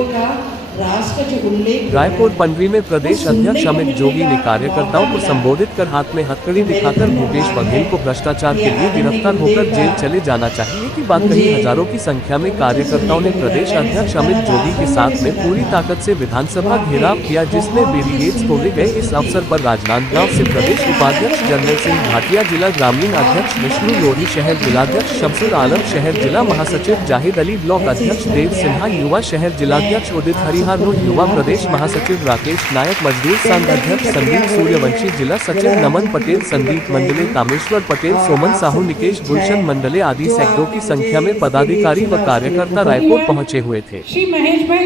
बेटियों का राष्ट्र जो उल्लेख। रायपुर पंडरी में प्रदेश अध्यक्ष अमित जोगी ने कार्यकर्ताओं को संबोधित कर हाथ में हथकड़ी दिखाकर भूपेश बघेल को भ्रष्टाचार के लिए गिरफ्तार होकर जेल चले जाना चाहिए की बात कही। हजारों की संख्या में कार्यकर्ताओं ने प्रदेश अध्यक्ष अमित जोगी के साथ में पूरी ताकत से विधानसभा घेराव किया, जिसमें बैरिकेड्स तोड़े गए। इस अवसर पर राजनांदगांव से प्रदेश उपाध्यक्ष जनरल सिंह भाटिया, जिला ग्रामीण अध्यक्ष विष्णु लोधी, शहर जिलाध्यक्ष शमसुर आलम, शहर जिला महासचिव जाहिद अली, ब्लॉक अध्यक्ष देव सिन्हा, युवा शहर जिलाध्यक्ष उदित हरिहारनो, युवा प्रदेश महासचिव राकेश नायक, मजदूर संघ अध्यक्ष संदीप सूर्यवंशी, जिला सचिव नमन पटेल, संदीप मंडले, कामेश्वर पटेल, सोमन साहू, निकेश गुलशन मंडले आदि सैकड़ों की संख्या में पदाधिकारी व कार्यकर्ता रायपुर पहुंचे हुए थे। श्री महेश भाई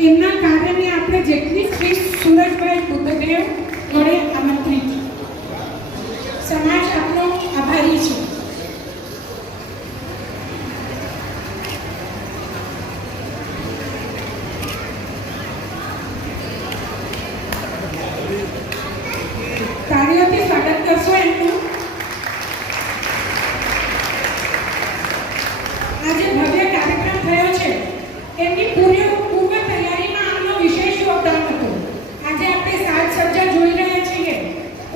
एमना कार्य आपणे जेटली श्री सूरज भाई बुद्धदेव घरे आमंत्रित समाज आपनो आभारी छे। કાર્યથી સ્વાગત કરશો એમનું। આજે ભવ્ય કાર્યક્રમ થયો છે, એમની પૂર્વ તૈયારીમાં આમનો વિશેષ યોગદાન હતું। આજે આપણે સાજ સજ્જા જોઈ રહ્યા છીએ,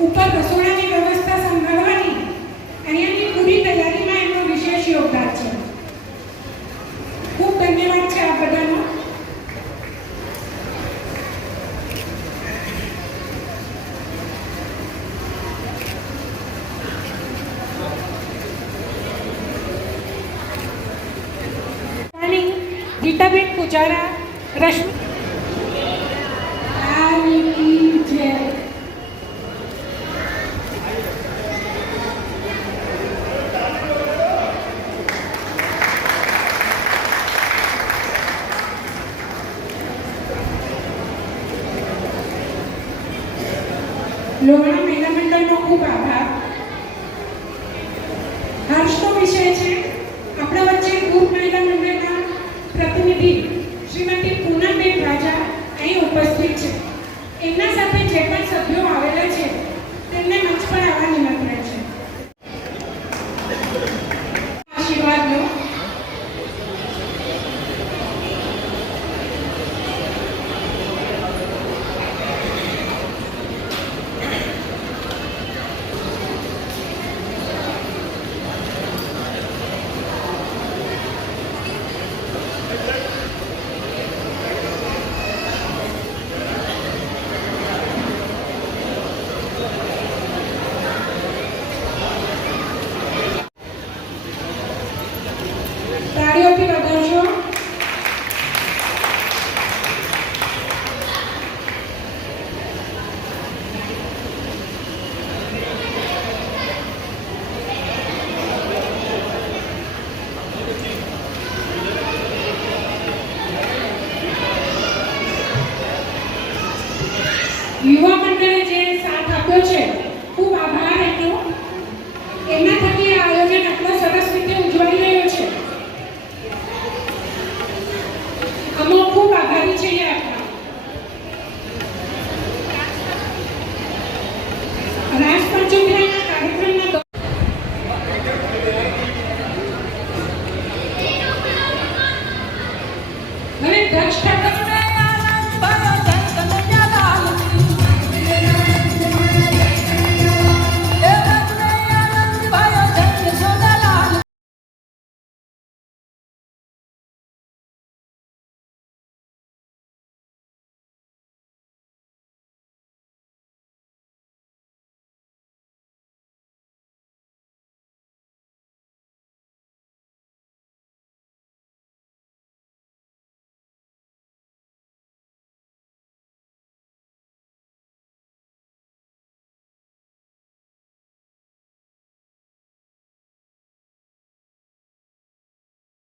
ઉપર રસોડાની વ્યવસ્થા સંભાળવાની, અહીંયાની પૂરી તૈયારીમાં એમનું વિશેષ યોગદાન છે। ખૂબ ધન્યવાદ છે આ બધાનો। गीताबेन पुजारा, रश्मि लोहाणा महिला मंडल नो खूब आभार।